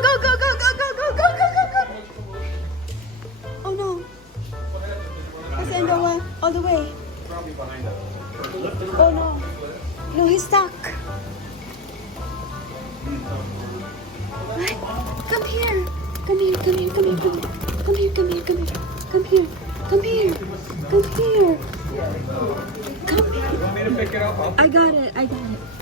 go, go, go, go, go, go, go, go, go, go. Oh no. That's in the one, all the way. Probably behind us. Oh no. No, he's stuck. What? Come here. Come here, come here, come here, come here. Come here, come here, come here. Come here. Come here. Come here. Come here. You want me to pick it up? I got it. I got it.